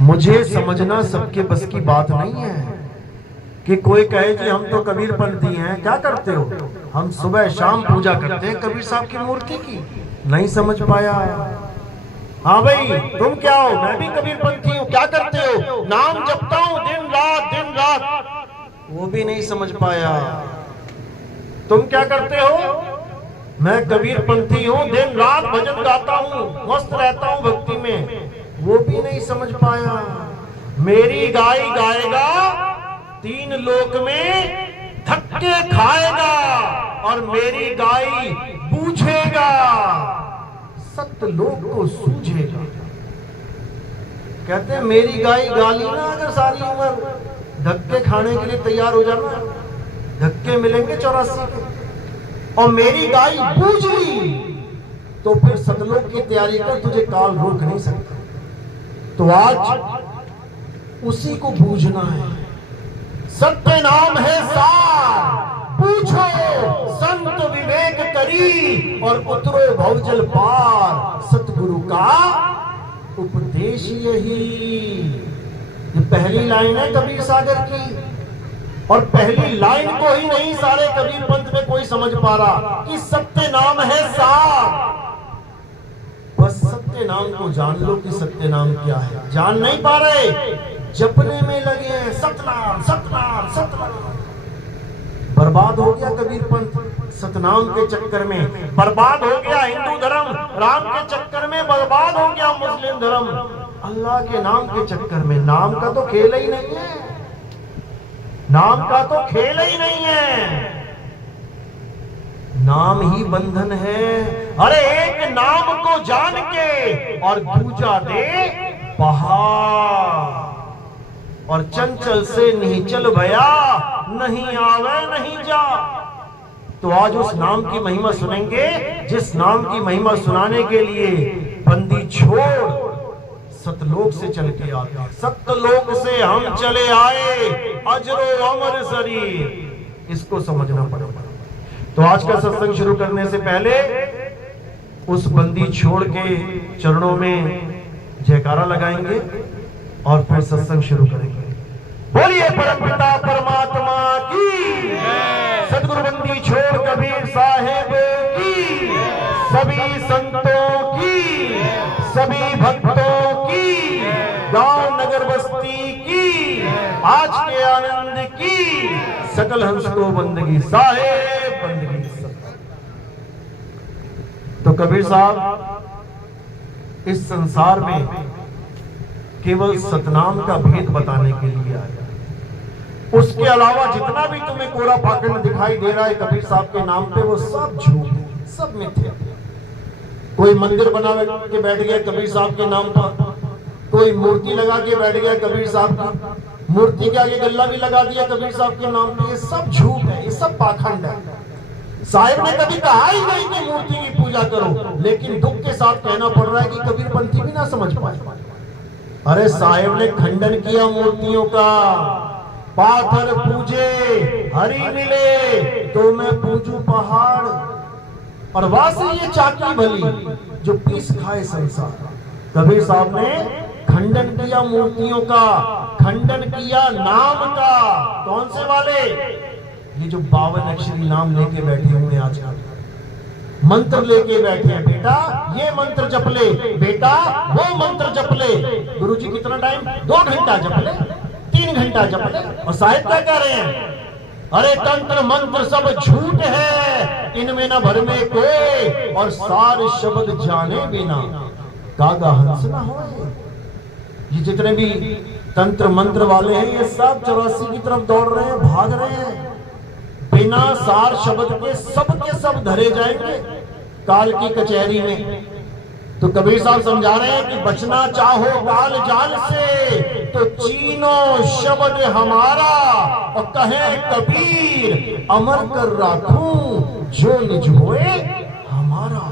मुझे समझना सबके बस की बात नहीं है कि कोई कहे कि हम तो कबीरपंथी हैं, क्या करते हो? हम सुबह शाम पूजा करते हैं कबीर साहब की मूर्ति की। नहीं समझ पाया। हाँ भाई, तुम क्या हो? मैं भी कबीरपंथी हूँ। क्या करते हो? नाम जपता हूँ दिन रात दिन रात। वो भी नहीं समझ पाया। तुम क्या करते हो? मैं कबीरपंथी हूँ, दिन रात भजन गाता हूँ, मस्त रहता हूँ भक्ति में। वो भी नहीं समझ पाया। मेरी गाय गाएगा, तीन लोक में धक्के खाएगा, और मेरी गाय बूझेगा, सतलोक को सूझेगा। कहते हैं मेरी गाय गाली ना अगर सारी उम्र, धक्के खाने के लिए तैयार हो जाना, धक्के मिलेंगे 84 के। और मेरी गाय बूझ ली तो फिर सतलोक की तैयारी कर, तुझे काल रोक नहीं सकता। तो आज उसी को बूझना है। सत्य नाम है सार, पूछो संत विवेक तरी, और उतरो भवजल पार, सतगुरु का उपदेश यही। ये पहली लाइन है कबीर सागर की, और पहली लाइन को ही नहीं सारे कबीर पंथ में कोई समझ पा रहा कि सत्य नाम है सार। बस सत्य नाम को जान लो कि सत्य नाम क्या है। जान नहीं पा रहे, जपने में लगे हैं सतनाम सतनाम सतनाम। बर्बाद हो गया कबीर पंथ सतनाम के चक्कर में, बर्बाद हो गया हिंदू धर्म राम के चक्कर में, बर्बाद हो गया मुस्लिम धर्म अल्लाह के नाम के चक्कर में। नाम का तो खेल ही नहीं है, नाम का तो खेल ही नहीं है। नाम ही बंधन है। अरे एक नाम को जान के और दूजा दे पहाड़, और चंचल से निश्चल भया, नहीं आवे नहीं जा। तो आज उस नाम की महिमा सुनेंगे जिस नाम की महिमा सुनाने के लिए बंदी छोड़ सतलोक से चल के आते। सतलोक से हम चले आए, अजरो अमर शरीर। इसको समझना पड़ेगा। तो आज का सत्संग शुरू करने से पहले उस बंदी छोड़ के चरणों में जयकारा लगाएंगे और फिर सत्संग शुरू करेंगे। बोलिए परमपिता परमात्मा की, सतगुरु बंदी छोड़ कबीर साहेब की, सभी संतों की, सभी भक्तों की, गांव नगर बस्ती की, आज के आनंद की, सकल हंस को बंदगी साहेब बंदगी। तो कबीर साहब इस संसार में केवल सतनाम का भेद बताने के लिए आया। उसके अलावा जितना भी तुम्हें कोरा पाखंड दिखाई दे रहा है कबीर साहब के नाम पे, वो सब झूठ है, सब मिथ्या। कोई मंदिर बना के बैठ गया कबीर साहब के नाम पर, कोई मूर्ति लगा के बैठ गया कबीर साहब की, मूर्ति के आगे गल्ला भी लगा दिया कबीर साहब के नाम पे। ये सब झूठ है, ये सब पाखंड है। साहिब ने कभी कहा ही नहीं कि मूर्ति की पूजा करो, लेकिन दुख के साथ कहना पड़ रहा है कि कबीरपंथी भी ना समझ पाए। अरे साहिब ने खंडन किया मूर्तियों का, पाथर पूजे हरि मिले तो मैं पूजू पहाड़, और वासे ये चाकी भली जो पीस खाए संसार। कबीर साहब ने खंडन किया मूर्तियों का, खंडन किया नाम का। कौन से वाले? ये जो 52 अक्षरी नाम लेके बैठे हुए आजकल, मंत्र लेके बैठे हैं। बेटा ये मंत्र जप ले, बेटा वो मंत्र जप ले। गुरुजी कितना टाइम? 2 घंटा जप ले, 3 घंटा जप ले। और साहिब क्या कह रहे हैं? अरे तंत्र मंत्र सब झूठ है, इनमें न भर में कोई, और सार शब्द जाने बिना कागा हंस ना हो। ये जितने भी तंत्र मंत्र वाले हैं ये सब 84 की तरफ दौड़ रहे हैं, भाग रहे हैं। बिना सार शब्द के सब धरे जाएंगे काल की कचहरी में। तो कबीर साहब समझा रहे हैं कि बचना चाहो काल जाल से तो चीनो शब्द हमारा, और कहे कबीर अमर कर राखूं जो निज होए हमारा।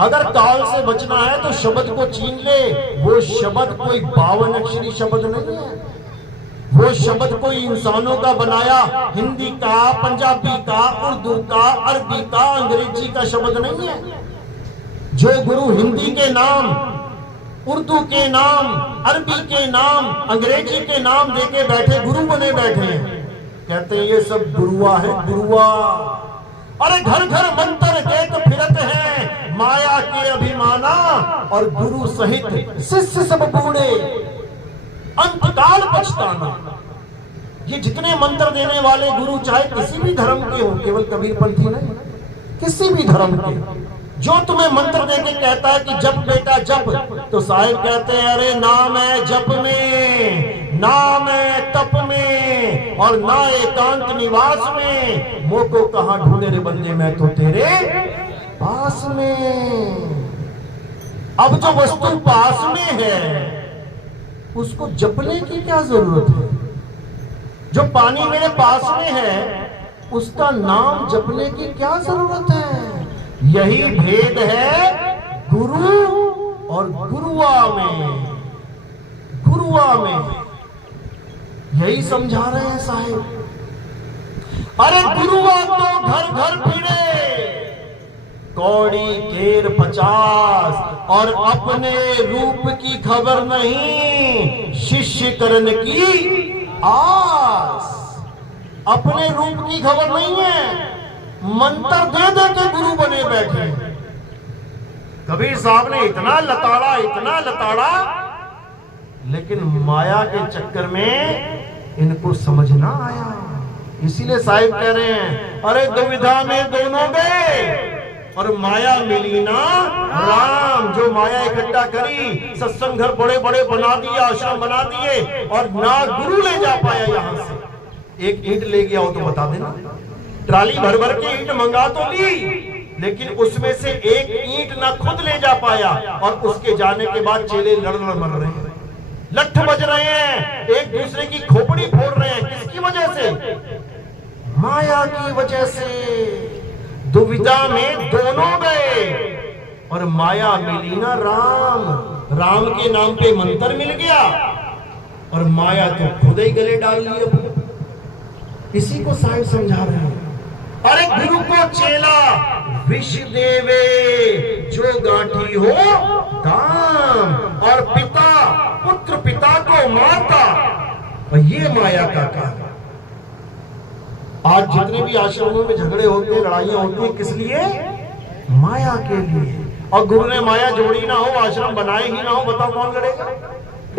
अगर काल से बचना है तो शब्द को छीन ले। वो शब्द कोई 52 अक्षरी शब्द नहीं है, वो शब्द कोई इंसानों का बनाया हिंदी का, पंजाबी का, उर्दू का, अरबी का, अंग्रेजी का शब्द नहीं है। जो गुरु हिंदी के नाम उर्दू के नाम, अरबी के नाम, अंग्रेजी के नाम देके बैठे गुरु बने बैठे हैं। कहते हैं ये सब गुरुआ है, गुरुआ। अरे घर घर मंत्र देत फिरत है माया के अभिमाना, और गुरु सहित शिष्य सब बूढ़े अंतकाल पछताना। ये जितने मंत्र देने वाले गुरु चाहे किसी भी धर्म के हो, केवल कबीरपंथी नहीं, किसी भी धर्म के, जो तुम्हें मंत्र देके कहता है कि जप बेटा जप, तो साहिब कहते हैं अरे नाम है जप में, नाम है तप में, और ना एकांत निवास में। मोह को कहां ढूंढे रे बंदे, मैं तो तेरे पास में। अब जो वस्तु पास में है उसको जपने की क्या जरूरत है? जो पानी मेरे पास में है उसका नाम जपने की क्या जरूरत है? यही भेद है गुरु और गुरुआ में, गुरुआ में। यही समझा रहे हैं साहिब। अरे गुरुआ तो घर घर फिरे, कौड़ी केर 50, और अपने रूप की खबर नहीं, शिष्य करण की आस। अपने रूप की खबर नहीं है, मंत्र दे दे के गुरु बने बैठे। कबीर साहब ने इतना लताड़ा, इतना लताड़ा, लेकिन माया के चक्कर में इनको समझ ना आया। इसीलिए साहिब कह रहे हैं अरे दुविधा में दोनों गए, और माया मिली ना राम। जो माया इकट्ठा करी, सत्संग घर बड़े बड़े बना दिए, आश्रम बना दिए, और ना गुरु ले जा पाया यहां से। एक ईंट ले गया हो तो बता देना, ट्राली भर भर के ईंट मंगा तो ली, लेकिन उसमें से एक ईंट ना खुद ले जा पाया, और उसके जाने के बाद चेले लड़ लड़ मर रहे हैं, लठ बज रहे हैं, एक दूसरे की खोपड़ी फोड़ रहे हैं। किसकी वजह से? माया की वजह से। दुविधा में दोनों गए, और माया मिली ना राम। राम के नाम पे मंत्र मिल गया, और माया तो खुद ही गले डाल ली। इसी को साहिब समझा रहे हैं। अरे गुरु को चेला विष देवे, जो गांठी हो दाम, और पिता पुत्र पिता को मारता, और ये माया का काम। आज जितने भी आश्रमों में झगड़े होते हैं, लड़ाइयां होती हैं, किस लिए? माया के लिए। और गुरु ने माया जोड़ी ना हो, आश्रम बनाए ही ना हो, बताओ कौन लड़ेगा?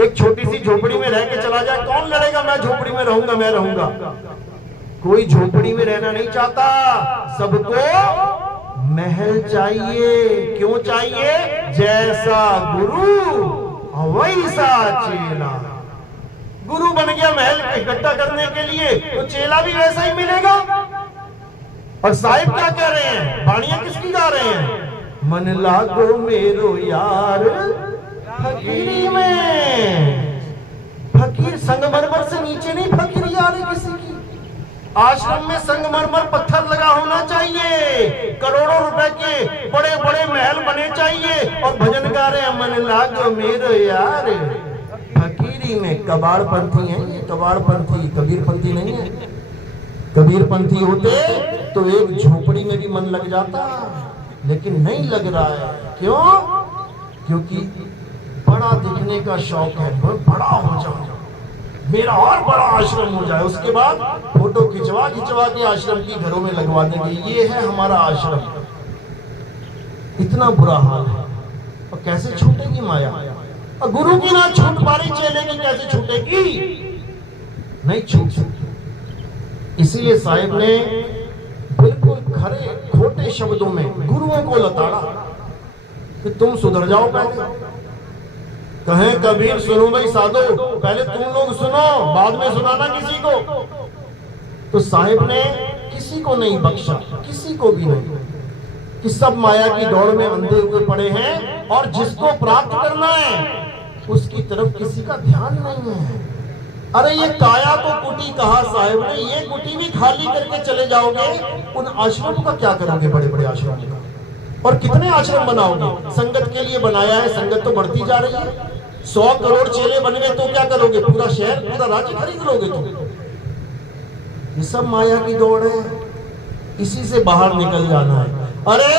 एक छोटी सी झोपड़ी में रह के चला जाए, कौन लड़ेगा? मैं झोपड़ी में रहूंगा, मैं रहूंगा। कोई झोपड़ी में रहना नहीं चाहता, सबको महल चाहिए। क्यों चाहिए? जैसा गुरु वैसा चेला। गुरु बन गया महल इकट्ठा करने के लिए, तो चेला भी वैसा ही मिलेगा। और साहिब क्या कह रहे हैं? बाणियां किसकी गा रहे हैं? मन लागो मेरो यार फकीरी में। फकीर संगमरमर से नीचे नहीं फकीरी आ रही किसी की। आश्रम में संगमरमर पत्थर लगा होना चाहिए, करोड़ों रुपए के बड़े बड़े महल बने चाहिए, और भजन गा रहे हैं मन लागो मेरो यार फकीरी में। कबाड़पंथी है ये, कबाड़पंथी, कबीरपंथी नहीं है। कबीरपंथी होते तो एक झोपड़ी में भी मन लग जाता, लेकिन नहीं लग रहा है। क्यों? क्योंकि बड़ा दिखने का शौक है, बड़ा हो जाओ, मेरा और बड़ा आश्रम हो जाए, उसके बाद फोटो खिंचवा खिंचवा के आश्रम की घरों में लगवा देंगे, ये है हमारा आश्रम। इतना बुरा हाल है। और कैसे छूटेगी माया? और गुरु की ना छूट पा रही, चेले की कैसे छूटेगी? नहीं छूट सकती। इसीलिए साहिब ने बिल्कुल खरे खोटे शब्दों में गुरुओं को लताड़ा कि तुम सुधर जाओ। पहले कहें कबीर सुनो भाई साधो, पहले तुम लोग सुनो, बाद में सुनाना किसी को। तो साहिब ने किसी को नहीं बख्शा, किसी को भी नहीं, कि सब माया की दौड़ में अंधे हुए पड़े हैं, और जिसको प्राप्त करना है उसकी तरफ किसी का ध्यान नहीं है। अरे ये काया को कुटी कहा साहिब ने, ये कुटी भी खाली करके चले जाओगे, उन आश्रमों का क्या करोगे? बड़े बड़े आश्रमों का। और कितने आश्रम बनाओगे? संगत के लिए बनाया है, संगत तो बढ़ती जा रही है। 100 करोड़ चेले बन गए तो क्या करोगे? पूरा शहर, पूरा राज्य खरीद लोगे तुम? ये सब माया की दौड़ है, इसी से बाहर निकल जाना है। अरे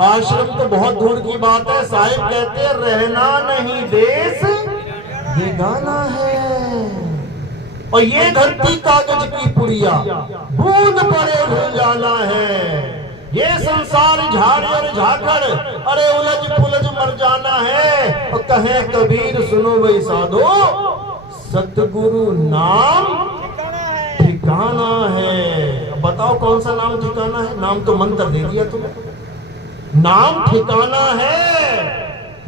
आश्रम तो बहुत दूर की बात है। साहिब कहते रहना नहीं देश बेगाना है, और ये धरती कागज की पुड़िया, बूंद पड़े भूल जाना है। ये संसार झाड़ और झाकड़, अरे उलझ पुलझ मर जाना है। और कहे कबीर सुनो भाई साधो, सतगुरु नाम ठिकाना है। अब बताओ कौन सा नाम ठिकाना है? नाम तो मंत्र दे दिया तुम्हें, नाम ठिकाना है,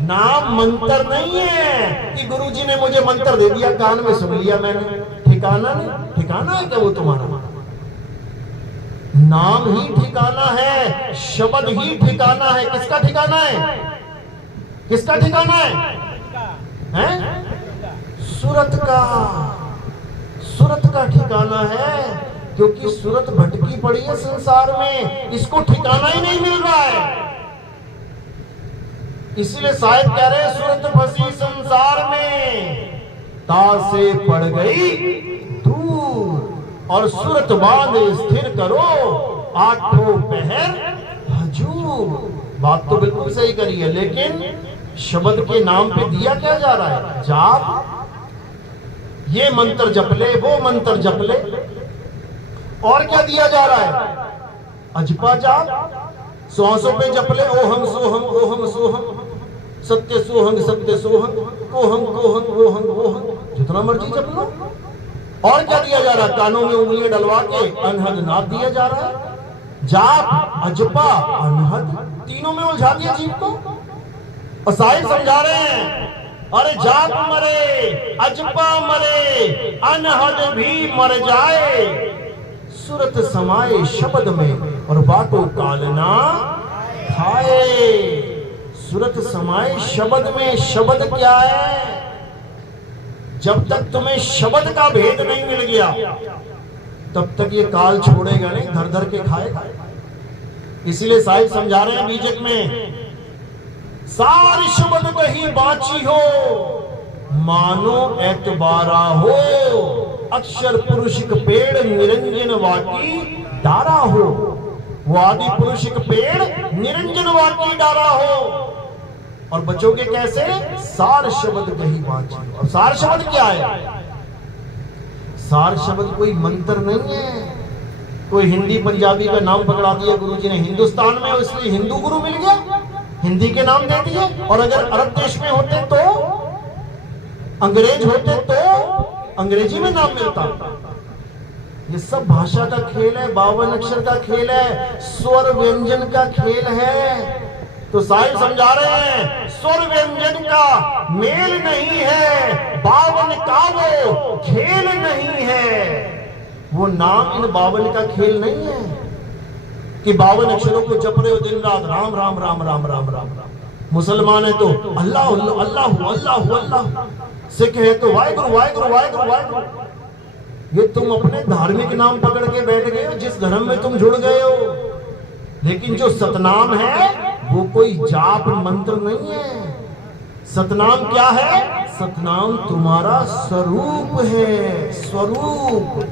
नाम मंत्र नहीं है कि गुरुजी ने मुझे मंत्र दे दिया, कान में सुन लिया मैंने। ठिकाना नहीं, ठिकाना है क्या वो तुम्हारा? नाम ही ठिकाना है, शब्द ही ठिकाना है। किसका ठिकाना है? किसका ठिकाना है? सूरत का, सूरत का ठिकाना है। क्योंकि सूरत भटकी पड़ी है संसार में, इसको ठिकाना ही नहीं मिल रहा है। इसलिए साहिब कह रहे सूरत फंसी संसार में, तासे पड़ गई दूर, और सूरत बांध स्थिर करो, आठों पहर हजूर। बात तो बिल्कुल सही करी है, लेकिन शब्द के नाम पे दिया क्या जा रहा है? जाप। ये मंत्र जप ले, वो मंत्र जप ले, और क्या दिया जा रहा है? अजपा जाप। श्वासों पे जप ले, ओहम सोहम ओहम सोहम, सत्य सोहंग सत्य सोहंग, कोहंग कोहंग वोहंग वोहंग, जितना मर्जी जप लो। और क्या दिया जा रहा है? कानों में उंगलियां डलवा के अनहद नाद दिया जा रहा है। जाप, अजपा, अनहद, तीनों में उलझा दिया जीव को। और साहिब समझा रहे हैं, अरे जाप मरे, अजपा मरे, अनहद भी मर जाए, सूरत समाए शब्द में, और बाटो कालना खाए। सूरत समाए शब्द में। शब्द क्या है? जब तक तुम्हें शब्द का भेद नहीं मिल गया, तब तक ये काल छोड़ेगा नहीं, धर धर के खाएगा। इसलिए साहिब समझा रहे हैं बीजक में, सार शब्द कहीं बाची हो, मानो एतबारा हो, अक्षर पुरुषिक पेड़ निरंजन वाकी डारा हो। वो आदि पुरुषिक पेड़ निरंजन वाकी डारा हो। और बचोगे कैसे? सार शब्द कहीं बाची। और सार शब्द क्या है? सार शब्द कोई मंत्र नहीं है, कोई हिंदी पंजाबी का नाम पकड़ा दिया गुरुजी ने हिंदुस्तान में, इसलिए हिंदू गुरु मिल गया, हिंदी के नाम दे दिए। और अगर अरब देश में होते तो, अंग्रेज होते तो अंग्रेजी में नाम मिलता। ये सब भाषा का खेल है, 52 अक्षर का खेल है, स्वर व्यंजन का खेल है। तो साहिब समझा रहे हैं, स्वर व्यंजन का मेल नहीं है, 52 का वो खेल नहीं है। वो नाम इन 52 का खेल नहीं है कि 52 अक्षरों को जप रहे हो दिन रात, राम राम राम राम राम राम राम। मुसलमान है तो अल्लाह अल्लाह अल्लाह अल्लाह अल्लाह, सिख है तो वाहिगुरु वाहिगुरु वाहिगुरु वाहिगुरु। ये तुम अपने धार्मिक नाम पकड़ के बैठ गए हो, जिस धर्म में तुम जुड़ गए हो। लेकिन जो सतनाम है वो कोई जाप मंत्र नहीं है। सतनाम क्या है? सतनाम तुम्हारा स्वरूप है, स्वरूप।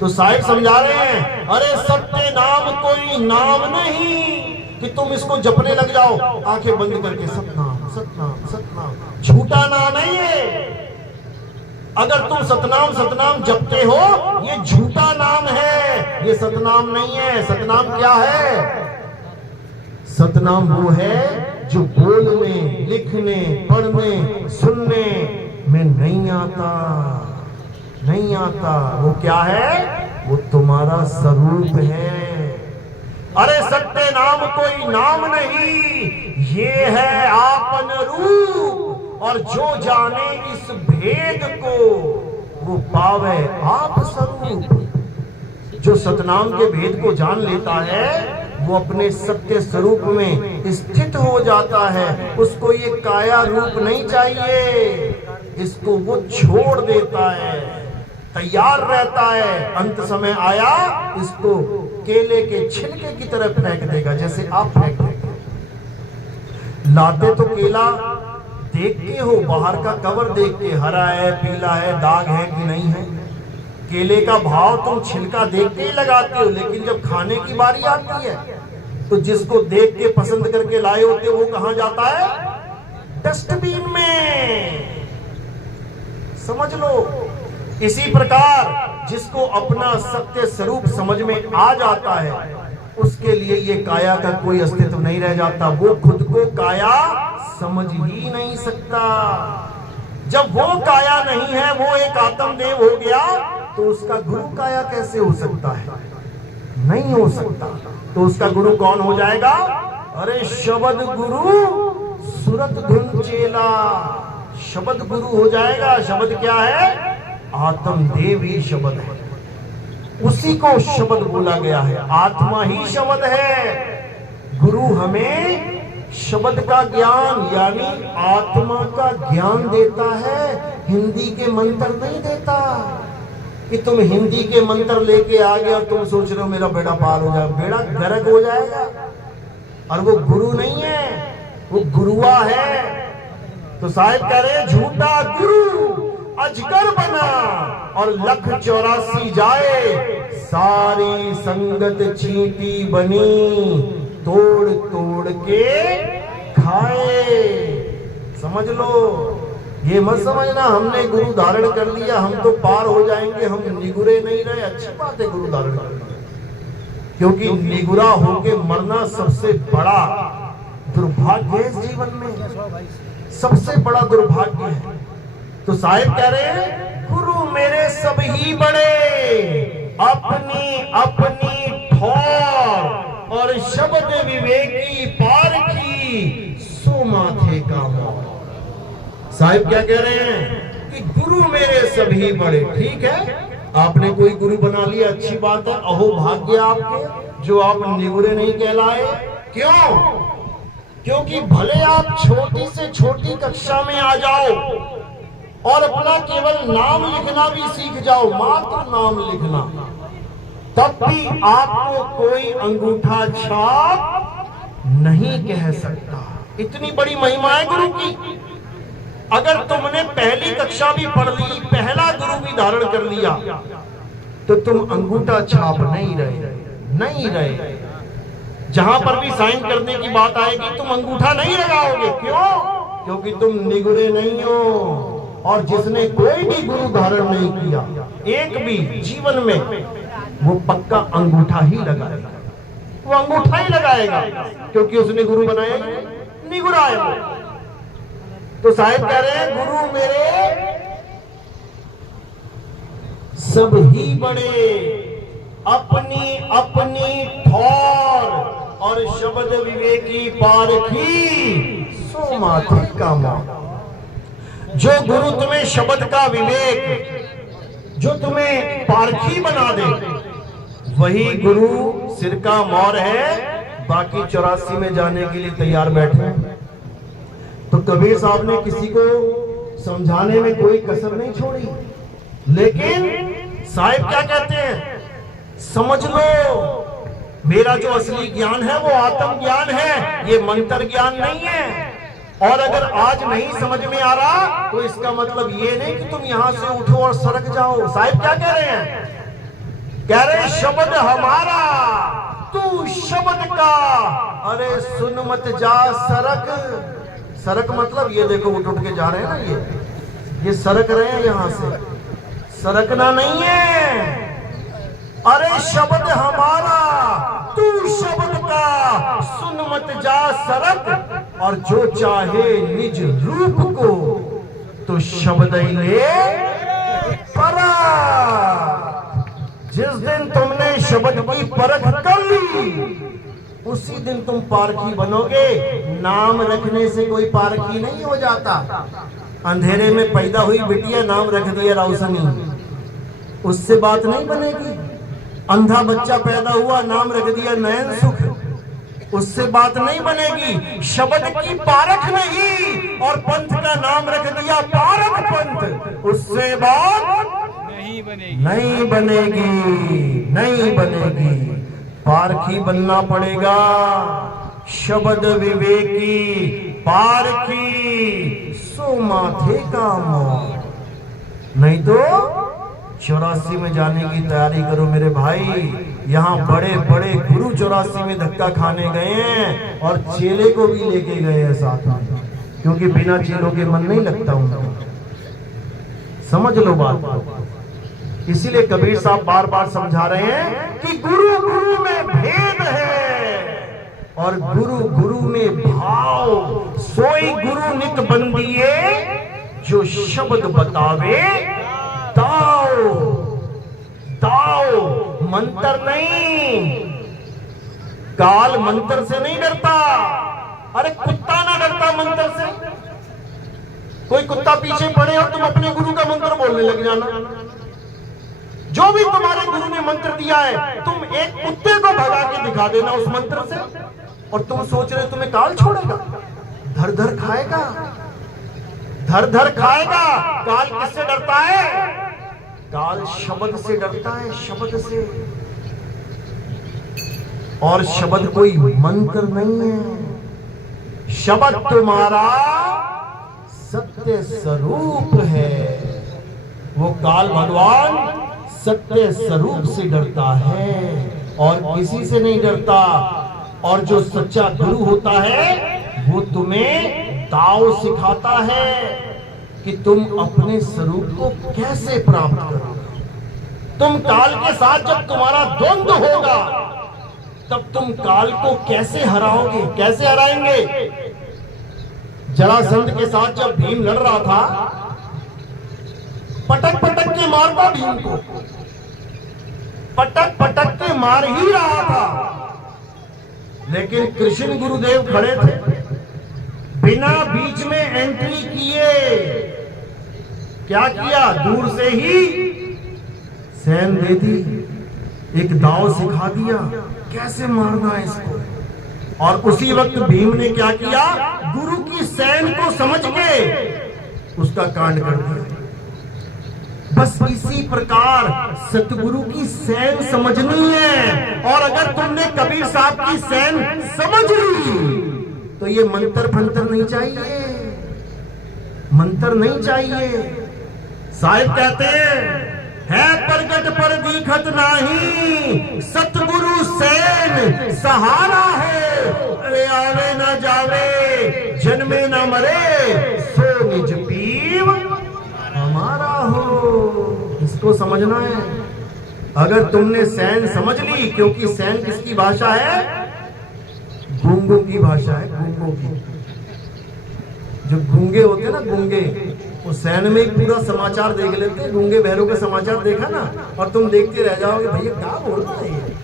तो साहिब समझा रहे हैं, अरे सत्य नाम कोई नाम नहीं कि तुम इसको जपने लग जाओ आंखें बंद करके, सतनाम सतनाम सतनाम। झूठा नाम है ये। अगर तुम सतनाम सतनाम जपते हो, ये झूठा नाम है, ये सतनाम नहीं है। सतनाम क्या है? सतनाम वो है जो बोलने, लिखने, पढ़ने, सुनने में नहीं आता, नहीं आता। वो क्या है? वो तुम्हारा स्वरूप है। अरे सत्य नाम कोई नाम नहीं, ये है आपन रूप। और जो जाने इस भेद को, वो पावे आप स्वरूप। जो सतनाम के भेद को जान लेता है, वो अपने सत्य स्वरूप में स्थित हो जाता है। उसको ये काया रूप नहीं चाहिए, इसको वो छोड़ देता है, तैयार रहता है। अंत समय आया, इसको केले के छिलके की तरह फेंक देगा, जैसे आप फेंक देंगे। लाते तो केला देख के हो, बाहर का कवर देख के, हरा है, पीला है, दाग है कि नहीं है। केले का भाव तुम छिलका देख के ही लगाते हो, लेकिन जब खाने की बारी आती है तो जिसको देख के पसंद करके लाए होते वो कहां जाता है? डस्टबिन में। समझ लो। इसी प्रकार जिसको अपना सत्य स्वरूप समझ में आ जाता है उसके लिए ये काया का कोई अस्तित्व नहीं रह जाता। वो खुद को काया समझ ही नहीं सकता। जब वो काया नहीं है, वो एक आत्मदेव हो गया, तो उसका गुरु काया कैसे हो सकता है? नहीं हो सकता। तो उसका गुरु कौन हो जाएगा? अरे शब्द गुरु सुरत धुन चेला, शब्द गुरु हो जाएगा। शब्द क्या है? आत्मदेव ही शब्द है, उसी को शब्द बोला गया है। आत्मा ही शब्द है। गुरु हमें शब्द का ज्ञान यानी आत्मा का ज्ञान देता है, हिंदी के मंत्र नहीं देता। कि तुम हिंदी के मंत्र लेके आ गए और तुम सोच रहे हो मेरा बेड़ा पार हो जाएगा, बेड़ा गर्क हो जाएगा। और वो गुरु नहीं है, वो गुरुआ है। तो साहिब कह रहे झूठा गुरु अजगर बना और 1,84 जाए, सारी संगत चींटी बनी, तोड़ तोड़ के खाए। समझ लो। ये मत समझना हमने गुरु धारण कर लिया हम तो पार हो जाएंगे, हम निगुरे नहीं रहे। अच्छी बात है गुरु धारण कर लिया, क्योंकि निगुरा होके मरना सबसे बड़ा दुर्भाग्य है इस जीवन में, सबसे बड़ा दुर्भाग्य है। तो साहिब कह रहे हैं गुरु मेरे सब ही बड़े, अपनी अपनी ठौर और शब्द विवेकी पारखी, सो माथे का मोर। साहिब क्या कह रहे हैं कि गुरु मेरे सभी बड़े। ठीक है, आपने कोई गुरु बना लिया, अच्छी बात है। अहो भाग्य आपके जो आप निगुरे नहीं कहलाए। क्यों? क्योंकि भले आप छोटी से छोटी कक्षा में आ जाओ और अपना केवल नाम लिखना भी सीख जाओ, मात्र नाम लिखना, तब भी आपको कोई अंगूठा छाप नहीं कह सकता। इतनी बड़ी महिमा है गुरु की। अगर तुमने पहली कक्षा भी पढ़ ली, पहला गुरु भी धारण कर लिया, तो तुम अंगूठा छाप नहीं रहे। जहां पर भी साइन करने की बात आएगी तुम अंगूठा नहीं लगाओगे। क्यों? क्योंकि तुम निगुरे नहीं हो। और जिसने कोई भी गुरु धारण नहीं किया एक भी जीवन में, वो पक्का अंगूठा ही लगाएगा। वो अंगूठा ही लगाएगा, क्योंकि उसने गुरु बनाया निगुरा है वो। तो साहिब कह रहे हैं गुरु मेरे सब ही बड़े, अपनी अपनी ठौर और शब्द विवेकी पारखी, सो माथे का मोर। जो गुरु तुम्हें शब्द का विवेक, जो तुम्हें पारखी बना दे, वही गुरु सिर का मोर है। बाकी 84 में जाने के लिए तैयार बैठे। तो कबीर साहब ने किसी को समझाने में कोई कसर नहीं छोड़ी। लेकिन साहिब क्या कहते हैं? समझ लो, मेरा जो असली ज्ञान है वो आत्म ज्ञान है, ये मंत्र ज्ञान नहीं है। और अगर आज नहीं समझ में आ रहा तो इसका मतलब ये नहीं कि तुम यहां से उठो और सरक जाओ। साहिब क्या कह रहे हैं? कह रहे शब्द हमारा, तू शब्द का, अरे सुन मत जा सरक। सरक मतलब ये देखो उठ के जा रहे हैं ना, ये सरक रहे हैं यहां से, सरकना नहीं है। अरे शब्द हमारा, तू शब्द का, सुन मत जा सरक। और जो चाहे निज रूप को, तो शब्द ही ले परा। जिस दिन तुमने शब्द की परख कर ली, उसी दिन तुम पारखी बनोगे। नाम रखने से कोई पारखी नहीं हो जाता। अंधेरे में पैदा हुई बिटिया नाम रख दिया राउसनी, उससे बात नहीं बनेगी। अंधा बच्चा पैदा हुआ नाम रख दिया नयन सुख, उससे बात नहीं बनेगी। शब्द की पारख नहीं और पंथ का नाम रख दिया पारख पंथ, उससे बात नहीं बनेगी। पारखी बनना पड़ेगा, शब्द विवेकी पारखी, सो माथे का मोर। नहीं तो 84 में जाने की तैयारी करो मेरे भाई। यहाँ बड़े बड़े गुरु 84 में धक्का खाने गए हैं और चेले को भी लेके गए हैं साथ में, क्योंकि बिना चेलों के मन नहीं लगता उनका। समझ लो बात को। इसीलिए कबीर साहब बार बार समझा रहे हैं कि गुरु गुरु में भेद है और गुरु गुरु में भाव। सोई गुरु नित बंदिए जो शब्द बतावे दाओ। दाओ मंत्र नहीं, काल मंत्र से नहीं डरता। अरे कुत्ता ना डरता मंत्र से। कोई कुत्ता पीछे पड़े और तुम अपने गुरु का मंत्र बोलने लग जाना। जो भी तुम्हारे गुरु ने मंत्र दिया है, तुम एक कुत्ते को भगा के दिखा देना उस मंत्र से, और तुम सोच रहे तुम्हें काल छोड़ेगा? धर धर खाएगा, धर धर खाएगा। काल किससे डरता है? काल शब्द से डरता है, शब्द से। और शब्द कोई मंत्र नहीं है। शब्द तुम्हारा सत्य स्वरूप है। वो काल भगवान सत्य स्वरूप से डरता है और किसी से नहीं डरता। और जो सच्चा गुरु होता है वो तुम्हें दाव सिखाता है कि तुम अपने स्वरूप को कैसे प्राप्त करो। तुम काल के साथ जब तुम्हारा द्वंद्व होगा तब तुम काल को कैसे हराओगे, कैसे हराएंगे? जरासंध के साथ जब भीम लड़ रहा था, पटक पटक के मारता भीम को, पटक पटक के मार ही रहा था। लेकिन कृष्ण गुरुदेव खड़े थे, बिना बीच में एंट्री किए क्या किया? दूर से ही सैन दे दी, एक दाव सिखा दिया कैसे मारना है इसको। और उसी वक्त भीम ने क्या किया? गुरु की सैन को समझ के उसका कांड कर दिया। बस इसी प्रकार सतगुरु की सैन समझनी है। और अगर तुमने कबीर साहब की सैन समझ ली तो ये मंत्र फंतर नहीं चाहिए, मंत्र नहीं चाहिए। साहिब कहते हैं, है प्रगट पर दीखत नाही, सतगुरु सैन सहारा है। अरे आवे ना जावे, जन्मे ना मरे, सो निज पीव हमारा हो। इसको समझना है। अगर तुमने सैन समझ ली, क्योंकि सैन किसकी भाषा है? गूंगों की भाषा है, गूंगों की। जो गूंगे होते हैं ना, गूंगे, वो सैन में एक पूरा समाचार देख लेते हैं। गूंगे बहरों के समाचार देखा ना, और तुम देखते रह जाओगे, भैया क्या बोल रहा है ये।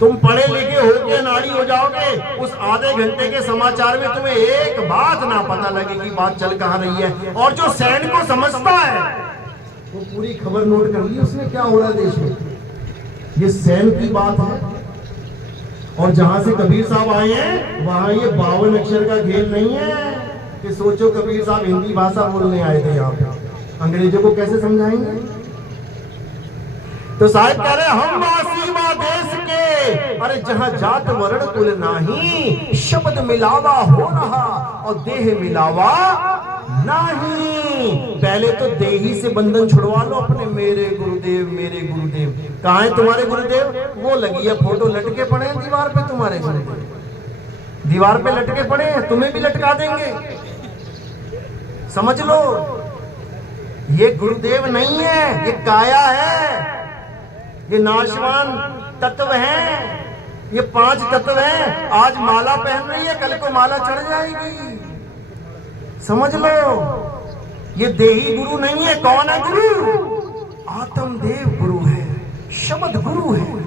तुम पढ़े लिखे होके नाड़ी हो जाओगे, उस आधे घंटे के समाचार में तुम्हें एक बात ना पता लगे कि बात चल कहां रही है। और जो सैन को समझता है वो पूरी खबर नोट कर ली उसने क्या हो रहा है देश में। ये सैन की बात है। और जहां से कबीर साहब आए हैं वहां ये 52 अक्षर का खेल नहीं है कि सोचो कबीर साहब हिंदी भाषा बोलने आए थे यहाँ पे, अंग्रेजों को कैसे समझाएंगे। तो साहिब कह रहे हम वासी वा देश के, अरे जहां जात वर्ण कुल नाही, शब्द मिलावा हो रहा और देह मिलावा नहीं। पहले तो देही से बंधन छुड़वा लो अपने। मेरे गुरुदेव, मेरे गुरुदेव। कहाँ है तुम्हारे गुरुदेव? वो लगी है फोटो, लटके पड़े हैं दीवार पे तुम्हारे गुरुदेव। दीवार पे लटके पड़े हैं, तुम्हें भी लटका देंगे। समझ लो, ये गुरुदेव नहीं है, ये काया है, ये नाशवान तत्व है, ये 5 तत्व हैं। आज माला पहन रही है, कल को माला चढ़ जाएगी। समझ लो, ये देही गुरु नहीं है। कौन है गुरु? आत्मदेव गुरु है, शब्द गुरु है।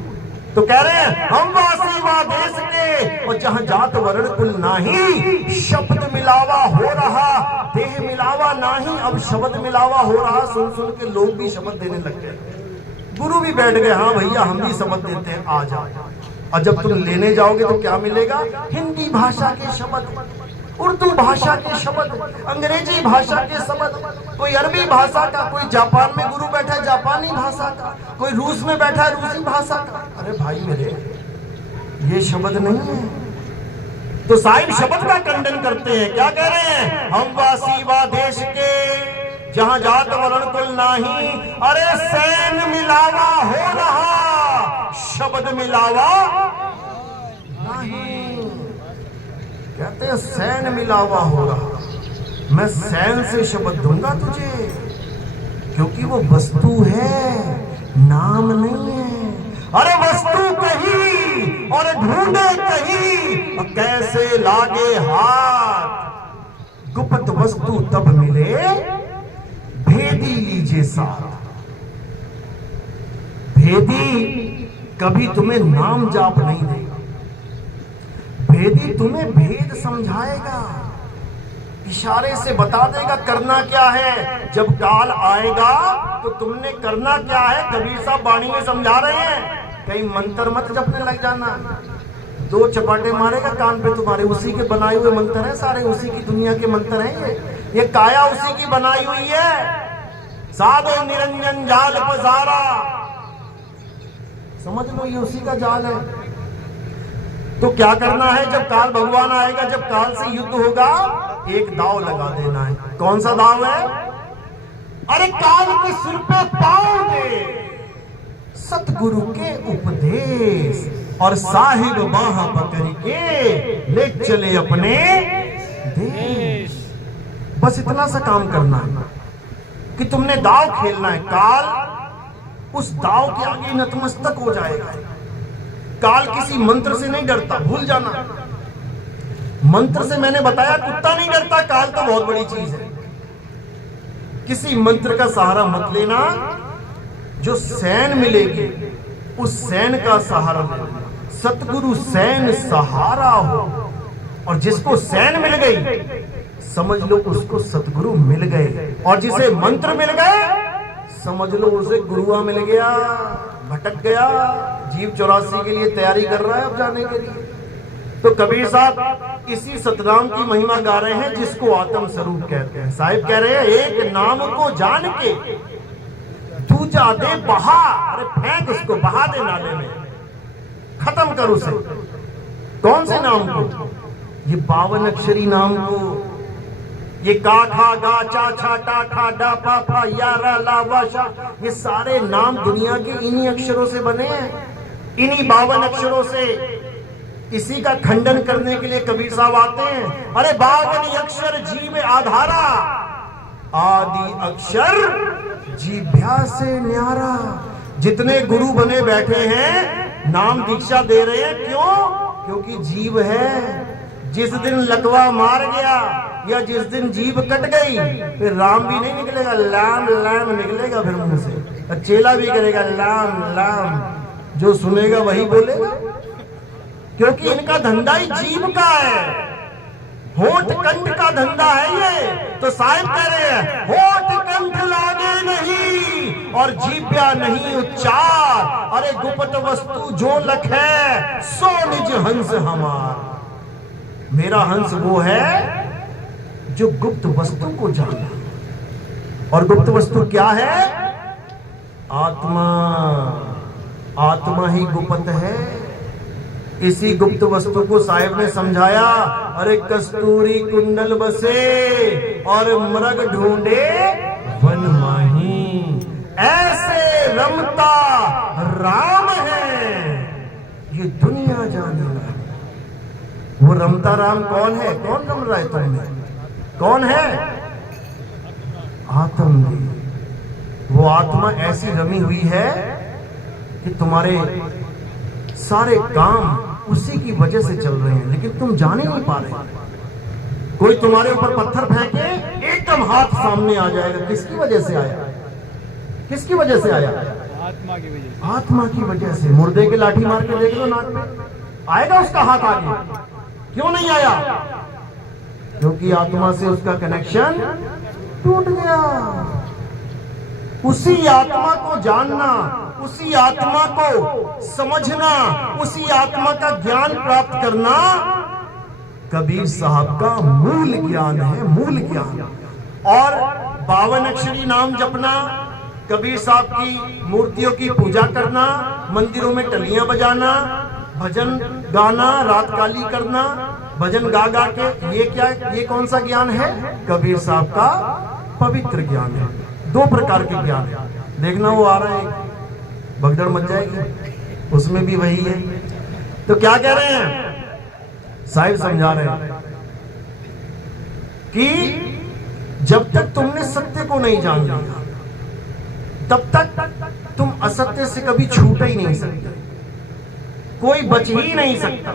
तो कह रहे हैं हम वासी वा देश के, और जहां जात वर्ण कुल नाही, शब्द मिलावा हो रहा, देह मिलावा नाही। अब शब्द मिलावा हो रहा, सुन सुन के लोग भी शब्द देने लग गए। गुरु भी बैठ गए, हाँ भैया हम भी शब्द देते हैं, आ जाओ। और जब तुम लेने जाओगे तो क्या मिलेगा? हिंदी भाषा के शब्द, उर्दू भाषा के शब्द, अंग्रेजी भाषा के शब्द, कोई अरबी भाषा का, कोई जापान में गुरु बैठा है जापानी भाषा का, कोई रूस में बैठा है रूसी भाषा का। अरे भाई मेरे, ये शब्द नहीं है। तो साहिब शब्द का खंडन करते हैं। क्या कह रहे हैं? हम वासी वा देश के, जहां जात वरण कुल नाही, अरे सैन मिलावा हो रहा, शब्द मिलावा नहीं। कहते हैं सैन मिलावा हो रहा, मैं सैन से शब्द दूंगा तुझे, क्योंकि वो वस्तु है, नाम नहीं है। अरे वस्तु कहीं और ढूंढे कहीं, और कैसे लागे हाथ, गुप्त वस्तु तब मिले, भेदी लीजिए साथ। भेदी कभी तुम्हें नाम जाप नहीं देगा, भेदी तुम्हें भेद समझाएगा, इशारे से बता देगा करना क्या है। जब काल आएगा तो तुमने करना क्या है, कबीर साहब वाणी में समझा रहे हैं। कहीं मंत्र मत जपने लग जाना, दो चपाटे मारेगा कान पे तुम्हारे, उसी के बनाए हुए मंत्र हैं सारे, उसी की दुनिया के मंत्र हैं ये काया उसी की बनाई हुई है। साधो निरंजन जाल पसारा, समझ लो ये उसी का जाल है। तो क्या करना है, जब काल भगवान आएगा, जब काल से युद्ध होगा, एक दाव लगा देना है। कौन सा दाव है? अरे काल के सिर पे पाँव दे, सतगुरु के उपदेश, और साहिब बाह पकड़ के ले चले अपने देश। बस इतना सा काम करना है कि तुमने दाव खेलना है। काल उस दाव के आगे नतमस्तक हो जाएगा। काल किसी मंत्र से नहीं डरता, भूल जाना। मंत्र से मैंने बताया कुत्ता नहीं डरता, काल तो बहुत बड़ी चीज है। किसी मंत्र का सहारा मत लेना, जो सैन मिलेगी उस सैन का सहारा लेना। सतगुरु सैन सहारा हो, और जिसको सैन मिल गई समझ लो उसको सतगुरु मिल गए, और जिसे मंत्र मिल गए समझ लो उसे गुरुआ मिल गया। भटक गया, जीव 84 के लिए तैयारी कर रहा है अब जाने के लिए। तो कबीर साहब इसी सतनाम की महिमा गा रहे हैं, जिसको आत्म स्वरूप कहते हैं। साहिब कह रहे हैं, एक नाम को जान के दूजा दे बहा, अरे फेंक उसको, बहा दे नाले में, खत्म कर उसे। कौन से नाम को? ये 52 अक्षरी नाम को। ये का खा गा चा छा टा ठा डा पा फा या रा ला वा शा, ये सारे नाम दुनिया के इन्हीं अक्षरों से बने हैं, इन्हीं 52 अक्षरों से। इसी का खंडन करने के लिए कबीर साहब आते हैं। अरे 52 अक्षर जीव आधारा, आदि अक्षर जीभ्या से न्यारा। जितने गुरु बने बैठे हैं नाम दीक्षा दे रहे हैं, क्यों? क्योंकि जीव है। जिस दिन लकवा मार गया या जिस दिन जीभ कट गई, फिर राम भी नहीं निकलेगा, लाम लाम निकलेगा फिर मुंह से। चेला भी करेगा लाम लाम, जो सुनेगा वही बोलेगा, क्योंकि इनका धंधा ही जीभ का है, होठ कंठ का धंधा है ये। तो साहिब कह रहे हैं, होठ कंठ लागे नहीं और जीभ्या नहीं उच्चार, अरे गुप्त वस्तु जो लखे सो निज हंस हमार। मेरा हंस वो है जो गुप्त वस्तु को जाना। और गुप्त वस्तु क्या है? आत्मा। आत्मा ही गुप्त है। इसी गुप्त वस्तु को साहिब ने समझाया। अरे कस्तूरी कुंडल बसे और मृग ढूंढे वन माही, ऐसे रमता राम है ये दुनिया जाने लगी। वो रमता राम कौन है? कौन रम रहा है तुम्हें? कौन है? आत्मा। वो आत्मा ऐसी रमी हुई है कि तुम्हारे सारे काम उसी की वजह से चल रहे हैं, लेकिन तुम जाने नहीं पा रहे। कोई तुम्हारे ऊपर पत्थर फेंके, एकदम हाथ सामने आ जाएगा। किसकी वजह से आया? किसकी वजह से आया? आत्मा की वजह से। आत्मा की वजह से। मुर्दे के लाठी मार के देख लो नाक में, आएगा उसका हाथ आगे? क्यों नहीं आया? क्योंकि आत्मा से उसका कनेक्शन टूट गया। उसी आत्मा को जानना, उसी आत्मा को समझना, उसी आत्मा का ज्ञान प्राप्त करना कबीर साहब का मूल ज्ञान है, मूल ज्ञान। और 52 अक्षरी नाम जपना, कबीर साहब की मूर्तियों की पूजा करना, मंदिरों में टलियां बजाना, भजन गाना, रात काली करना, भजन गा गा के, ये क्या, ये कौन सा ज्ञान है? कबीर साहब का पवित्र ज्ञान है। दो प्रकार के ज्ञान है, देखना वो आ रहा है, भगदड़ मच जाएगी, उसमें भी वही है। तो क्या कह रहे हैं साहिब, समझा रहे हैं कि जब तक तुमने सत्य को नहीं जान लिया तब तक तुम असत्य से कभी छूट ही नहीं सकते, कोई बच ही नहीं सकता।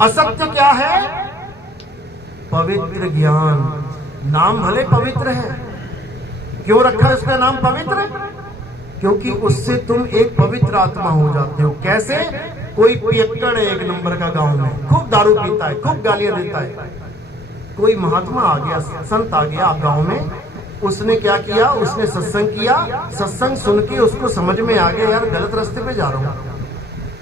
असत्य क्या है? पवित्र ज्ञान। नाम भले पवित्र है, क्यों रखा है उसका नाम पवित्र? क्योंकि उससे तुम एक पवित्र आत्मा हो जाते हो। कैसे? कोई पियक्कड़ है एक नंबर का गांव में, खूब दारू पीता है, खूब गालियां देता है, कोई महात्मा आ गया, संत आ गया गांव में, उसने क्या किया, उसने सत्संग किया, सत्संग सुन के उसको समझ में आ गया यार गलत रास्ते पे जा रहा हूं,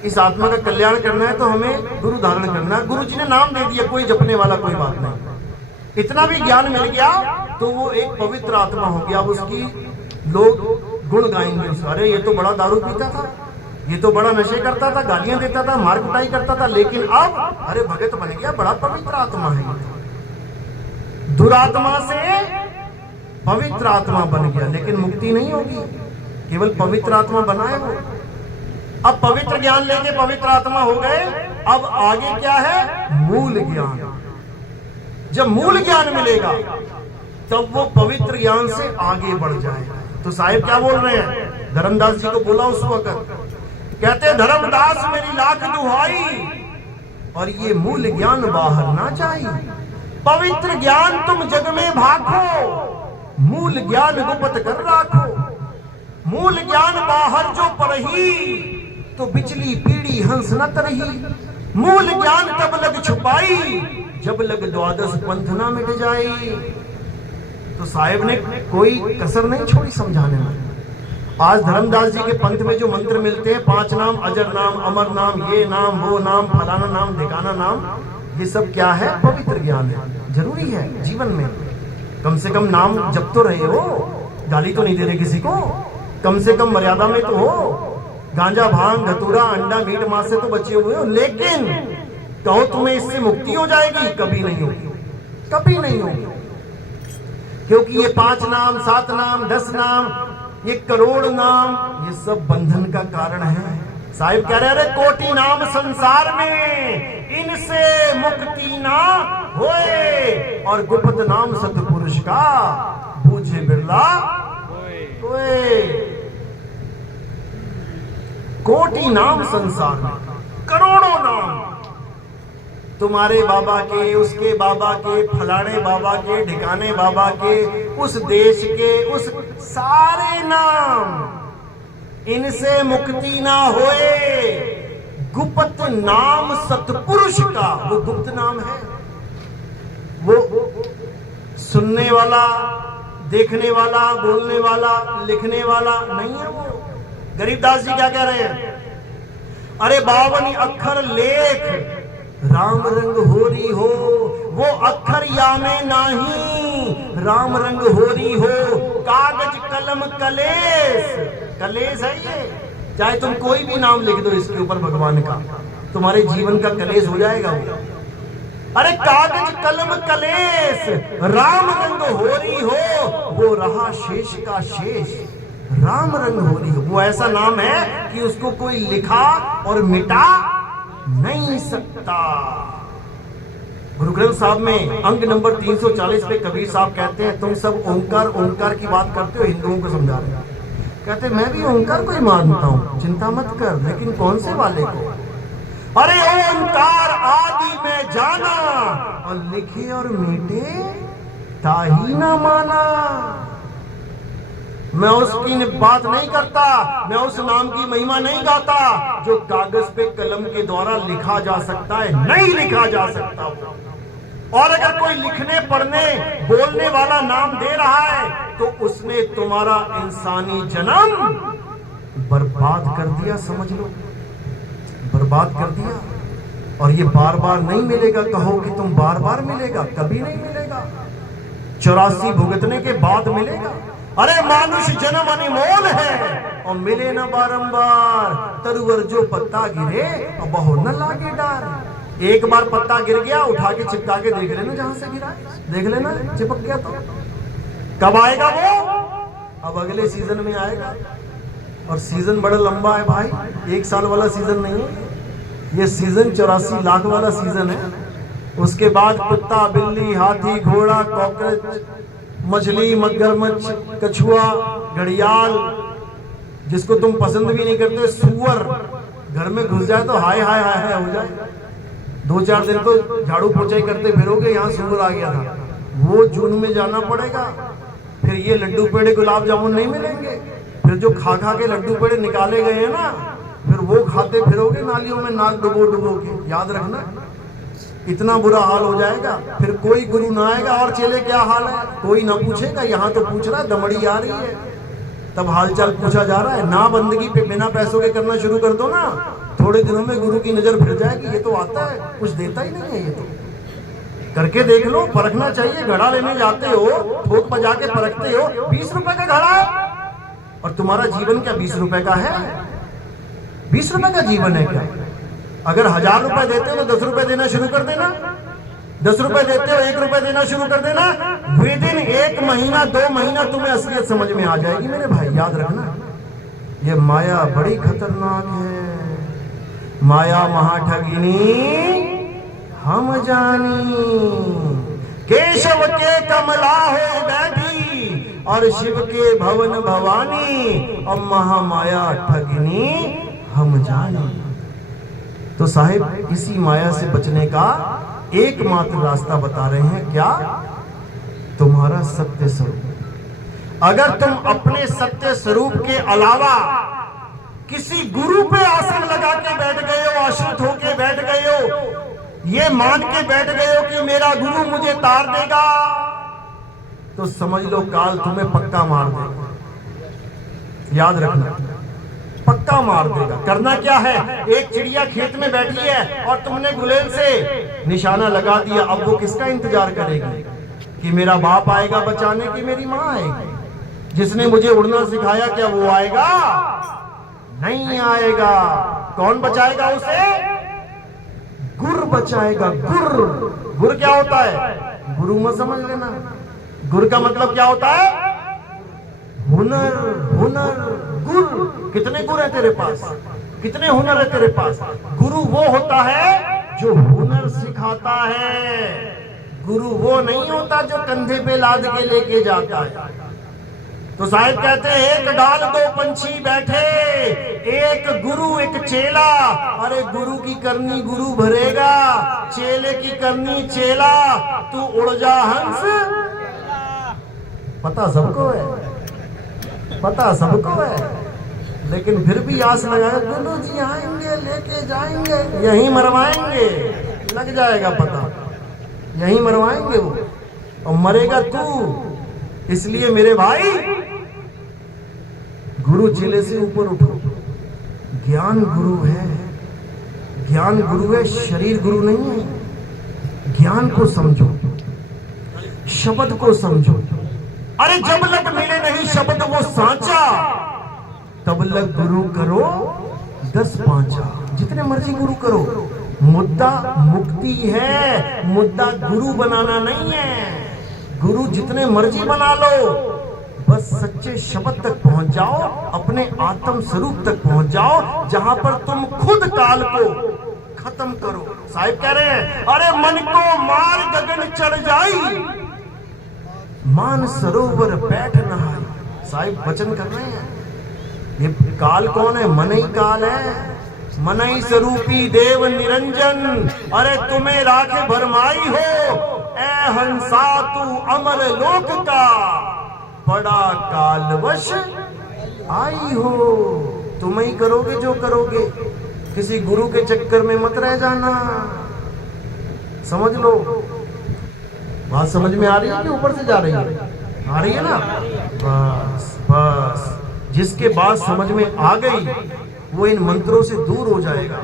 इस आत्मा का कल्याण करना है तो हमें गुरु धारण करना है। गुरु जी ने नाम दे दिया, कोई जपने वाला कोई बात नहीं, इतना भी ज्ञान मिल गया तो वो एक पवित्र आत्मा हो गया। उसकी लोग गुण गाएंगे उसका, अरे ये तो बड़ा दारू पीता था, ये तो बड़ा नशे करता था, गालियां देता था, मार कुटाई करता था, लेकिन अब अरे भगत बन गया, बड़ा पवित्र आत्मा है। दुरात्मा से पवित्र आत्मा बन गया, लेकिन मुक्ति नहीं होगी, केवल पवित्र आत्मा बनाए वो। अब पवित्र ज्ञान लेके पवित्र आत्मा हो गए, अब आगे क्या है? मूल ज्ञान। जब मूल ज्ञान मिलेगा तब वो पवित्र ज्ञान से आगे बढ़ जाएगा। तो साहिब क्या बोल रहे हैं? धर्मदास जी को बोला उस वक्त, कहते धर्मदास मेरी लाख दुहाई और ये मूल ज्ञान बाहर ना जाए। पवित्र ज्ञान तुम जग में भाखो, मूल ज्ञान गुप्त कर राखो। मूल ज्ञान बाहर जो परही, तो बिचली पीढ़ी हंस न तरही। मूल ज्ञान तब लग छुपाई, जब लग द्वादश पंथ ना मिट जाई। तो साहिब ने कोई कसर नहीं छोड़ी समझाने में। आज धर्मदास जी के पंथ में जो मंत्र मिलते हैं, 5 नाम, अजर नाम, अमर नाम, ये नाम, वो नाम, फलाना नाम, ढिकाना नाम, ये सब क्या है? पवित्र ज्ञान है। जरूरी है जीवन में, कम से कम नाम जप तो रहे हो, गाली तो नहीं दे रहे किसी को, कम से कम मर्यादा में तो हो, गांजा भांग धतूरा अंडा मीट मांस से तो बचे हुए हो। लेकिन कहो तुम्हें इससे मुक्ति हो जाएगी? कभी नहीं होगी, कभी नहीं होगी। क्योंकि ये 5 नाम, 7 नाम, 10 नाम, ये करोड़ नाम, ये सब बंधन का कारण है। साहिब कह रहे हैं कोटि नाम संसार में, इनसे मुक्ति ना होए, और गुप्त नाम सतपुरुष का बूझे बिरला कोई। कोटि नाम संसार में, करोड़ों नाम, तुम्हारे बाबा के, उसके बाबा के, फलाने बाबा के, ढिकाने बाबा के, उस देश के, उस सारे नाम, इनसे मुक्ति ना होए। गुप्त नाम सतपुरुष का, वो गुप्त नाम है, वो सुनने वाला, देखने वाला, बोलने वाला, लिखने वाला नहीं है वो। गरीबदास जी क्या कह रहे हैं? अरे 52 अक्षर लेख राम रंग होरी हो, वो अक्षर या में नाही, राम रंग होरी हो। कागज कलम कलेस, कलेस है ये, चाहे तुम कोई भी नाम लिख दो इसके ऊपर भगवान का, तुम्हारे जीवन का कलेस हो जाएगा वो। अरे कागज कलम कलेस, राम रंग होरी हो, वो रहा शेष का शेष, राम रंग होरी हो। वो ऐसा नाम है कि उसको कोई लिखा और मिटा नहीं सकता। गुरु ग्रंथ साहब में अंग नंबर 340 पे कबीर साहब कहते हैं, तुम सब ओंकार ओंकार की बात करते हो, हिंदुओं को समझा रहे हैं। कहते मैं भी ओंकार को ही मानता हूं, चिंता मत कर, लेकिन कौन से वाले को? अरे ओंकार आदि में जाना, और लिखे और मीटे ताही ना माना। मैं उसकी बात नहीं करता, मैं उस नाम की महिमा नहीं गाता जो कागज पे कलम के द्वारा लिखा जा सकता है, नहीं लिखा जा सकता। और अगर कोई लिखने पढ़ने बोलने वाला नाम दे रहा है तो उसने तुम्हारा इंसानी जन्म बर्बाद कर दिया, समझ लो, बर्बाद कर दिया। और ये बार बार नहीं मिलेगा। कहो कि तुम बार बार मिलेगा, कभी नहीं मिलेगा, 84 भुगतने के बाद मिलेगा। अरे मानुष जन्म अनमोल है और मिले न बारंबार, तरुवर जो पत्ता गिरे और बहु न लागे डार। एक बार पत्ता गिर गया, उठा के चिपका के देख लेना, जहां से गिरा देख लेना, चिपक गया तो कब आएगा वो? अब अगले सीजन में आएगा। और सीजन बड़ा लंबा है भाई, 1 साल वाला सीजन नहीं है ये, सीजन 84 लाख वाला सीजन है। उसके बाद कुत्ता, बिल्ली, हाथी, घोड़ा, कॉकरोच, मछली, मगरमच्छ, कछुआ, घड़ियाल, जिसको तुम पसंद भी नहीं करते, सूअर घर में घुस जाए तो हाय हाय हाय हाय हो जाए। 2-4 दिन तो झाड़ू पोछाई करते फिरोगे, यहाँ सूअर आ गया था, वो जून में जाना पड़ेगा। फिर ये लड्डू पेड़े गुलाब जामुन नहीं मिलेंगे। फिर जो खा खा के लड्डू पेड़े निकाले गए हैं ना, फिर वो खाते फिरोगे नालियों में नाक डुबो डुबो के। याद रखना, इतना बुरा हाल हो जाएगा। फिर कोई गुरु ना आएगा, और चेले क्या हाल है कोई ना पूछेगा। यहाँ तो पूछ रहा है, दमड़ी आ रही है तब हालचाल पूछा जा रहा है। ना बंदगी पे बिना पैसों के करना शुरू कर दो ना, थोड़े दिनों में गुरु की नजर फिर जाएगी। ये तो आता है, कुछ देता ही नहीं है। ये तो करके देख लो, परखना चाहिए। घड़ा लेने जाते हो, ठोक बजा के परखते हो, 20 रुपए का घड़ा है, और तुम्हारा जीवन क्या 20 रुपए का है? 20 रुपए का जीवन है क्या? अगर 1000 रुपए देते हो तो 10 रुपए देना शुरू कर देना। 10 रुपए देते हो, 1 रुपए देना शुरू कर देना। विदिन 1 महीना 2 महीना तुम्हें असलियत समझ में आ जाएगी मेरे भाई। याद रखना, ये माया बड़ी खतरनाक है। माया महाठगिनी हम जानी, केशव के कमला हो बैठी और शिव के भवन भवानी, और महामाया ठगिनी हम जानी। तो साहिब इसी माया से बचने का एकमात्र रास्ता बता रहे हैं, क्या? तुम्हारा सत्य स्वरूप। अगर तुम अपने सत्य स्वरूप के अलावा किसी गुरु पे आसन लगा के बैठ गए हो, आश्रित होके बैठ गए हो, ये मान के बैठ गए हो कि मेरा गुरु मुझे तार देगा, तो समझ लो काल तुम्हें पक्का मार देगा। याद रखना, पक्का मार देगा। करना क्या है, एक चिड़िया खेत में बैठी है और तुमने गुलेल से निशाना लगा दिया। अब वो किसका इंतजार करेगी कि मेरा बाप आएगा बचाने, की मेरी माँ आएगी? जिसने मुझे उड़ना सिखाया, क्या वो आएगा? नहीं आएगा। कौन बचाएगा उसे? गुर बचाएगा। गुर क्या होता है? गुरु मत समझ लेना। गुर का मतलब क्या होता है? हुनर। गुर, कितने गुर है तेरे पास? कितने हुनर है तेरे पास? गुरु वो होता है जो हुनर सिखाता है। गुरु वो नहीं होता जो कंधे पे लाद के लेके जाता है। तो साहिब कहते हैं, एक डाल 2 पंछी बैठे, एक गुरु एक चेला। अरे गुरु की करनी गुरु भरेगा, चेले की करनी चेला। तू उड़ जा हंस, पता सबको है, पता सबको है, लेकिन फिर भी आस लगाए, गुरु जी आएंगे लेके जाएंगे, यहीं मरवाएंगे। लग जाएगा पता, यहीं मरवाएंगे वो, और मरेगा तू। इसलिए मेरे भाई, गुरु चेले से ऊपर उठो। ज्ञान गुरु है, ज्ञान गुरु है, शरीर गुरु नहीं है। ज्ञान को समझो, शब्द को समझो। अरे जब लग मिले नहीं शब्द वो सांचा, तब लग गुरु करो 10 पांचा। जितने मर्जी गुरु करो, मुद्दा मुक्ति है, मुद्दा गुरु बनाना नहीं है। गुरु जितने मर्जी बना लो, बस सच्चे शब्द तक पहुंच जाओ, अपने आत्म स्वरूप तक पहुंच जाओ, जहां पर तुम खुद काल को खत्म करो। साहिब कह रहे हैं, अरे मन को मार गगन चढ़ जाई, मान सरोवर बैठ नहाई। साहिब वचन कर रहे हैं, ये काल कौन है? मन ही काल है। मन ही स्वरूपी देव निरंजन, अरे तुम्हें राखे भरमाई हो, ए हंसा तू अमर लोक का, बड़ा कालवश आई हो। तुम ही करोगे जो करोगे, किसी गुरु के चक्कर में मत रह जाना। समझ लो, बात समझ में आ रही है कि ऊपर से जा रही है? आ रही है ना? बस बस, जिसके बात समझ में आ गई वो इन मंत्रों से दूर हो जाएगा,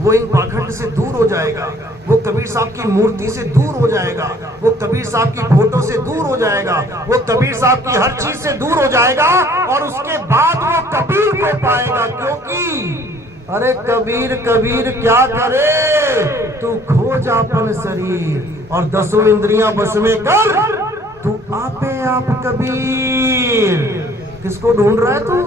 वो इन पाखंड से दूर हो जाएगा, वो कबीर साहब की मूर्ति से दूर हो जाएगा, वो कबीर साहब की फोटो से दूर हो जाएगा, वो कबीर साहब की हर चीज से दूर हो जाएगा, और उसके बाद वो कबीर को पाएगा। क्योंकि अरे कबीर कबीर क्या करे, तू खो जा अपन शरीर और 10 इंद्रियां बस में कर, तू आपे आप कबीर। किसको ढूंढ रहा है तू?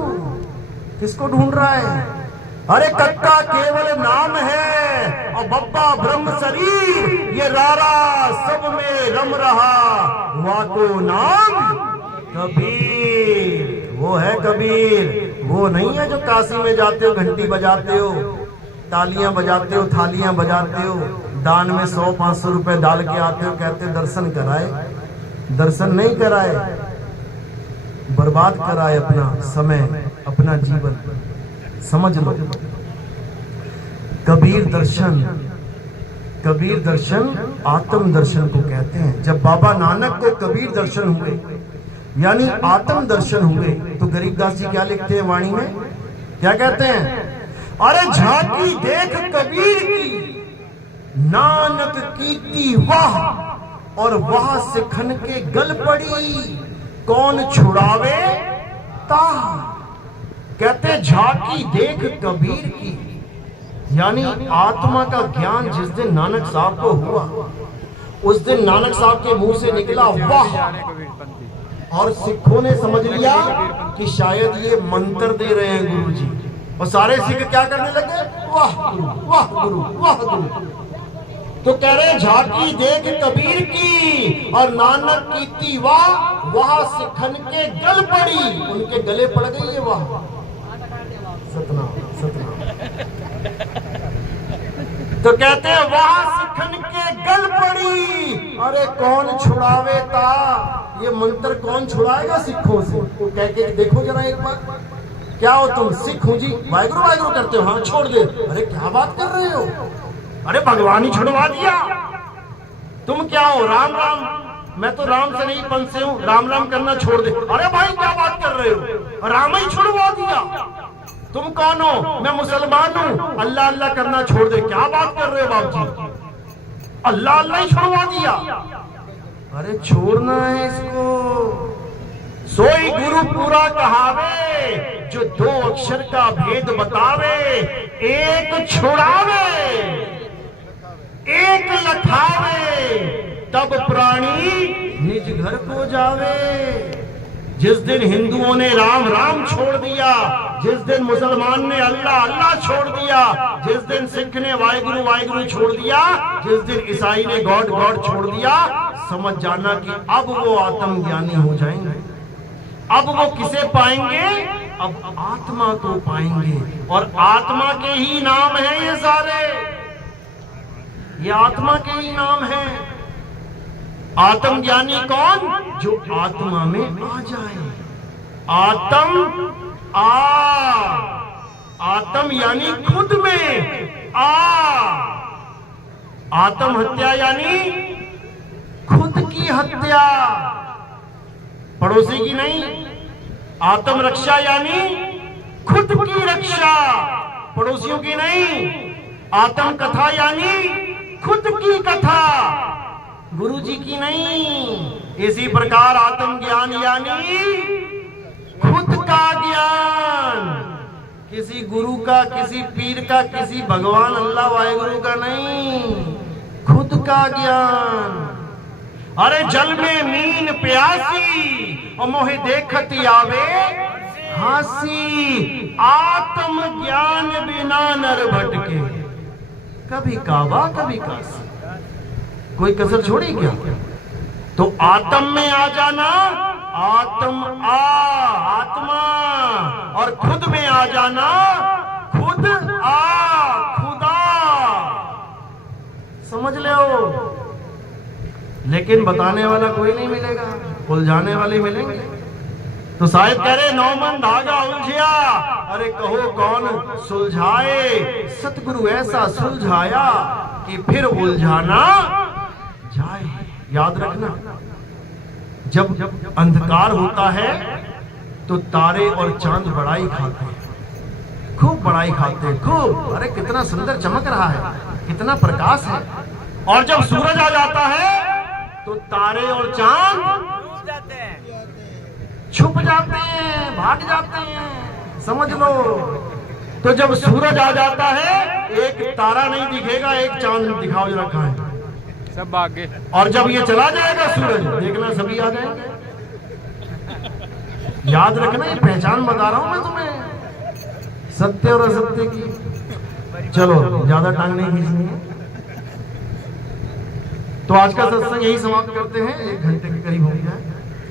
किसको ढूंढ रहा है? अरे कक्का केवल नाम है और बब्बा ब्रह्म शरीर, ये रारा सब में रम रहा, हुआ तो नाम कबीर। वो है कबीर, वो नहीं है जो काशी में जाते हो, घंटी बजाते हो, तालियां बजाते हो, थालियां बजाते हो, दान में 100-500 रुपए डाल के आते हो, कहते दर्शन कराए। दर्शन नहीं कराए, बर्बाद कराए अपना समय, अपना जीवन। समझ लो, कबीर दर्शन, कबीर दर्शन आत्म दर्शन को कहते हैं। जब बाबा नानक को कबीर दर्शन हुए यानी आत्म दर्शन हुए, तो गरीबदास जी क्या लिखते हैं वाणी में? क्या कहते हैं? अरे झांकी देख कबीर की, नानक कीती वाह, और वाह सिखन के गल पड़ी, कौन छुड़ावे ताह। कहते झांकी देख कबीर की, यानी आत्मा का ज्ञान जिस दिन नानक साहब को हुआ, उस दिन नानक साहब के मुंह से निकला वाह, और सिखों ने समझ लिया कि शायद ये मंत्र दे रहे हैं गुरुजी, और सारे सिख क्या करने लगे? वाह गुरु, वाह गुरु, वाह गुरु। तो कह रहे झांकी देख कबीर की और नानक कीती वाह, वाह सिखन के गल पड़ी, उनके गले पड़ गई है वाह। सतनाम सतनाम। तो कहते हैं वाह सिखन के गल पड़ी, अरे कौन छुड़ावे ता, ये मंत्र कौन छुड़ाएगा सिखों से? तो कह के देखो जरा एक बार, क्या हो तुम? सिख हूं जी, वाहिगुरु वाहिगुरु करते हो, हाँ छोड़ दे। अरे क्या बात कर रहे हो? अरे भगवान ही छुड़वा दिया। तुम क्या हो? राम राम, मैं तो राम से नहीं पंथ से हूं, राम राम करना छोड़ दे। अरे भाई क्या बात कर रहे हो? राम ही छुड़वा दिया। तुम कौन हो? मैं मुसलमान हूं, अल्लाह अल्लाह करना छोड़ दे। क्या बात कर रहे हो बाबू जी? अल्लाह अल्लाह ही छुड़वा दिया। अरे छोड़ना है इसको। सोई गुरु पूरा कहावे, जो 2 अक्षर का भेद बतावे, एक छुड़ावे एक लखावे, तब प्राणी निज घर को जावे। जिस दिन हिंदुओं ने राम राम छोड़ दिया, जिस दिन मुसलमान ने अल्लाह अल्लाह छोड़ दिया, जिस दिन सिख ने वाहिगुरु वाहिगुरु छोड़ दिया, जिस दिन ईसाई ने गॉड गॉड छोड़ दिया, समझ जाना कि अब वो आत्मज्ञानी हो जाएंगे। अब वो किसे पाएंगे? अब आत्मा को पाएंगे, और आत्मा के ही नाम है ये सारे, ये आत्मा के ही नाम है। आत्मज्ञानी कौन? जो आत्मा में आ जाए। आत्म यानी खुद में आ। आत्म हत्या यानी खुद की हत्या, पड़ोसी की नहीं। आत्म रक्षा यानी खुद की रक्षा, पड़ोसियों की नहीं। आत्म कथा यानी खुद की कथा, गुरु जी की नहीं। इसी प्रकार आत्म ज्ञान यानी खुद का ज्ञान, किसी गुरु का, किसी पीर का, किसी भगवान अल्लाह वाहिगुरु का नहीं, खुद का ज्ञान। अरे जल में मीन प्यासी और मोहे देखती आवे हासी, आत्म ज्ञान बिना नर भटके, कभी काबा कभी काशी। कोई कसर छोड़ी क्या? तो आत्म में आ जाना, आत्मा, और खुद में आ जाना, खुद खुदा। समझ ले। लेकिन बताने वाला कोई नहीं मिलेगा, उलझाने वाले मिलेंगे। तो शायद कह रहे 9 मन धागा उलझिया, अरे कहो कौन सुलझाए। सतगुरु ऐसा सुलझाया कि फिर उलझाना जाए। याद रखना, जब अंधकार होता है तो तारे और चांद बड़ाई खाते हैं, खूब बड़ाई खाते हैं, खूब। अरे कितना सुंदर चमक रहा है, कितना प्रकाश है। और जब सूरज आ जाता है तो तारे और चांद छुप जाते हैं, भाग जाते हैं। समझ लो। तो जब सूरज आ जाता है, एक तारा नहीं दिखेगा, एक चांद दिखाओ जरा कहां है, सब भाग गए। और जब ये चला जाएगा सूरज, देखना सभी आ जाएंगे। याद रखना, ये पहचान बता रहा हूं मैं तुम्हें, सत्य और असत्य की। चलो ज्यादा टांग नहीं खींचनी है, तो आज का सत्संग यही समाप्त करते हैं, 1 घंटे के करीब हो गया है।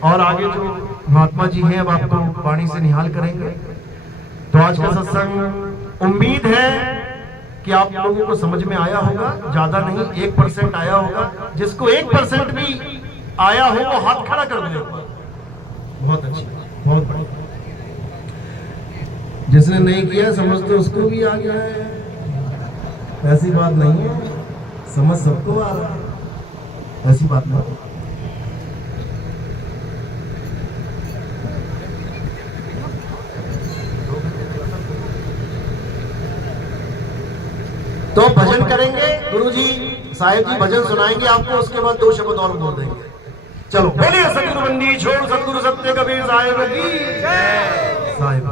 और आगे जो महात्मा जी हैं अब आपको वाणी से निहाल करेंगे। तो आज का सत्संग उम्मीद है कि आप लोगों को समझ में आया होगा, ज्यादा नहीं 1% आया होगा। जिसको 1% भी आया हो वो हाथ खड़ा कर दे। बहुत अच्छी, बहुत बढ़िया। जिसने नहीं किया समझते उसको भी आ गया है, ऐसी बात नहीं है, समझ सबको आ रहा है, ऐसी बात नहीं। तो भजन करेंगे, गुरुजी साहिब जी भजन सुनाएंगे आपको, उसके बाद 2 शब्द और बोल देंगे। चलो बोलिए सतगुरु बंदी छोड़ सतगुरु सत्य कबीर साहिब की जय। साहिब